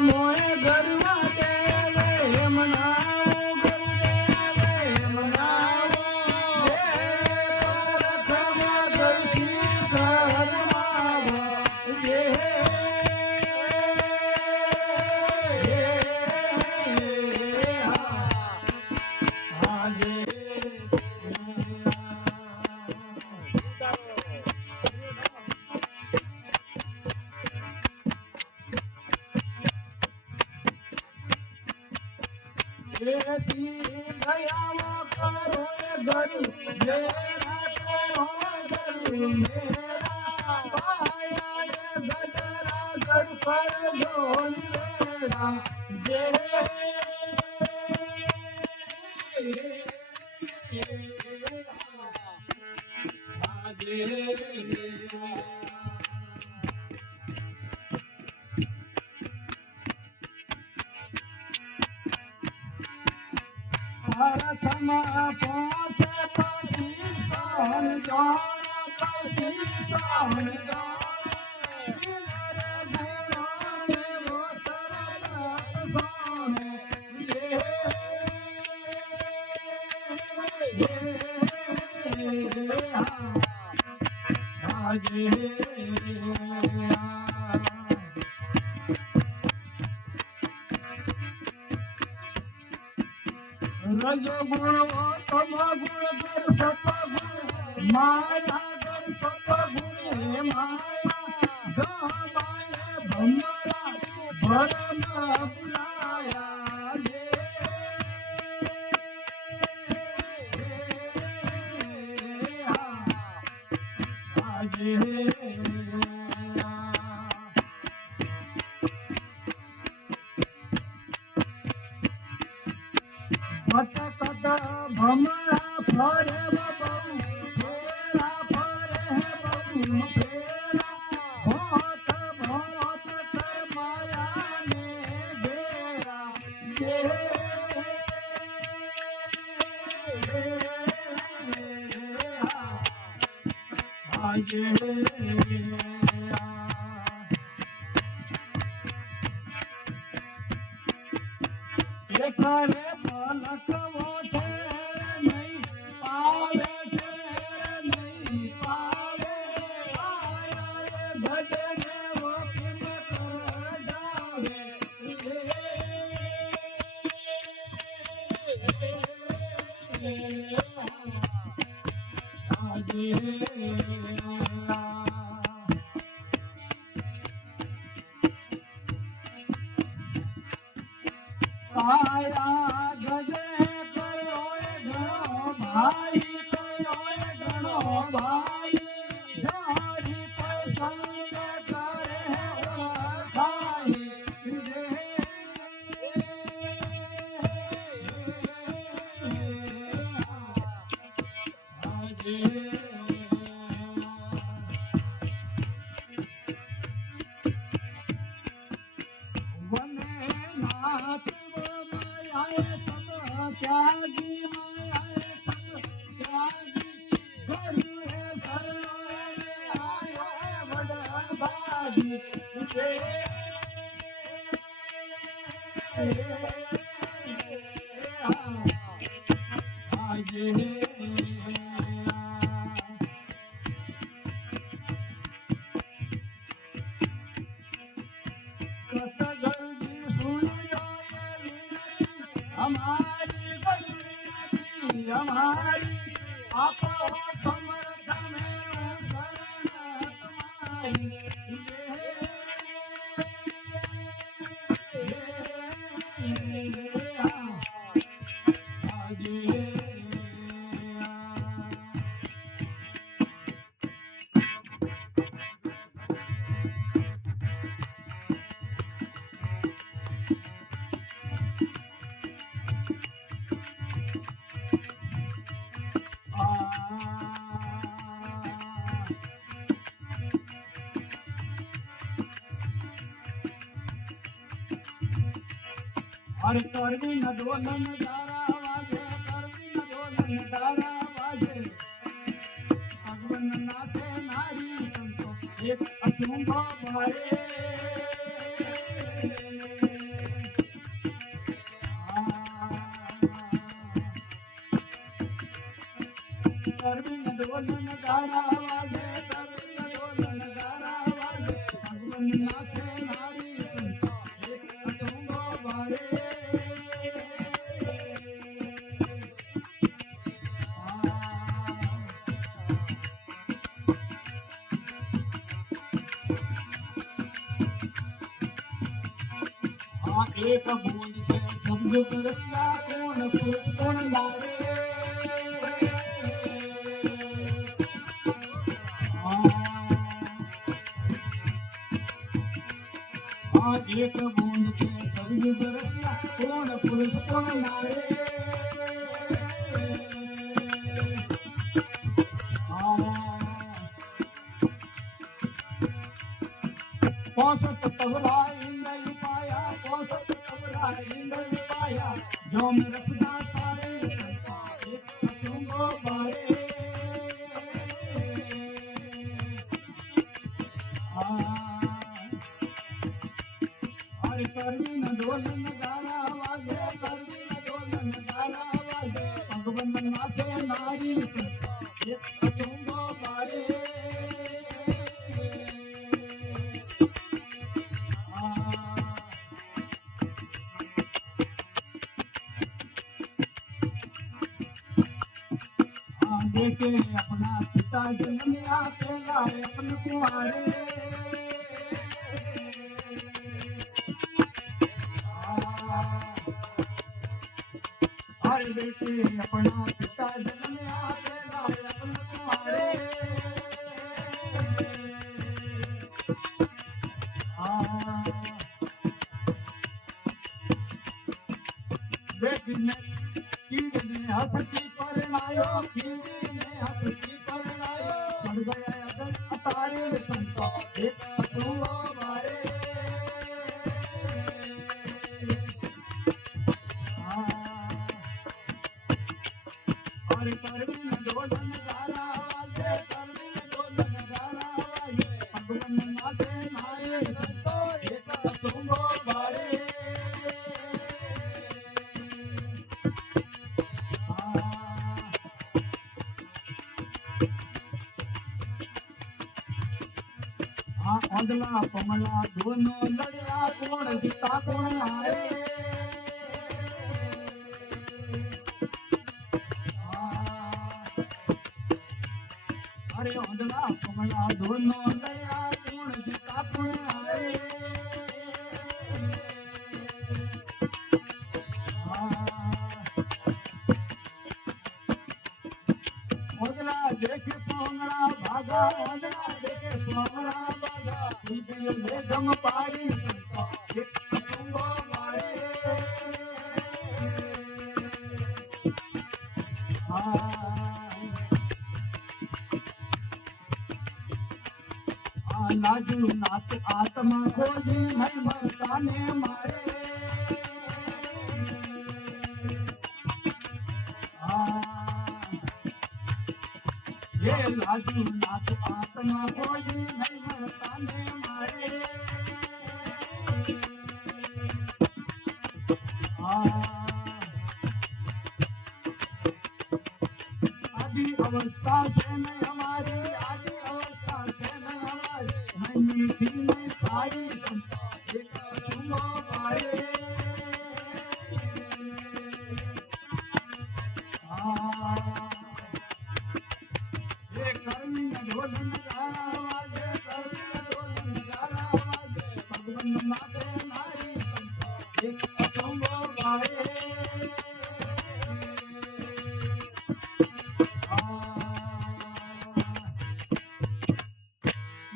મોએ ગરવા દેવે મનાવો ગુરુદેવે મનાવો રખમાં દર્શી ધર્માવો જે દયામાં કરો ગરુ જે રાખો ગરુ મેરા પાયા ગજરા ગર પર ઢોલ મેરા જે ભારતમાં પહોંચે પછી સહન જાણ પછી સહન રજો ગુણ તમ ગુણ કર સત ગુણ માયા કર સત ગુણ હે માયા ગમાય ભમરા ભરમ બુલાયા જે આજે ભટકત ભમરા ફરે બહુ ફેરા ફરે બહુ ફેરા ભોત ભોત કર માયા ને બેરા જે આજે કરે પલક ઓઠે નહીં પાવે નહીં પાવે ભજને વકીલ કર જાવે આજે આયા ગજે કરો ઘણો ભાઈ કરો ઘણો ભાઈ જારી પસંદ કરે ઓળખાય આજે વને નાથ ત્યાગી માયા ત્યાગી ગુરુ હે સર્વે આયા વડ ભાગી જે આજે કતગરજી સુનિયો हमारी गरीबी हमारी आपो समर्थ में शरण तुम्हारी अरे करवी न दोलन तारा वाजे करवी न दोलन तारा वाजे भगवन नाचे नारी संतो एक अचूंबा भरे કરવીન ઢોલન ગારા વાગે કરવીન ઢોલન ગારા વાગે ભગવન નાથે નારી એક અસંગો વારે एक बूंद से शब्द बरसना कौन लावे एक बूंद से शब्द बरसना कौन पुरुष कौन लावे पौसत तबला इंद्र पाया पौसत तबला इंद्र पाया जो में रसदा सारे एक तुमको बारे अरे करवी न ढोलन गाना वागे करवी न ढोलन गाना वागे भगवन नाथे नारी एक तुमको बारे देखे अपना पिता जन्मिया पहला अपन कुआरे अरे देखे अपना पिता जन्मिया पहला अपन कुआरे देखने कीड़ ने हंसती परनायो कीड़ी ने हंसती परनायो पड़ गया अगर अतारे संतो एक असूलो मारे अरे करवी न ढोलन गारा वागे करवी न ढोलन गारा वागे भगवन नाथे नारे संतो एक असूलो मारे अगला पमला दोनों लड़िया कौन जीता कौन हारे अरे अगला पमला दोनों लड़िया कौन जीता कौन हारे अगला देखे पोंगड़ा भागा अगला देखे पोंगड़ा गम पारी तुंगो मारे नाजू नाच आत्मा खोजी नहीं मरताने मारे ये नाजू नाच आत्मा खोजी नहीं मरताने मारे आदि अवस्था से नहीं हमारी आदि अवस्था से नहीं हमारी नहीं मीठी नहीं खाई एक तुंगो पाए ये करवी न ढोलन गाना वागे करवी न ढोलन गाना वागे भगवन नाथे नारी एक तुंगो पाए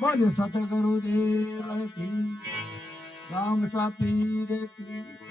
बोलो सतगुरु देव की राम साथी रे की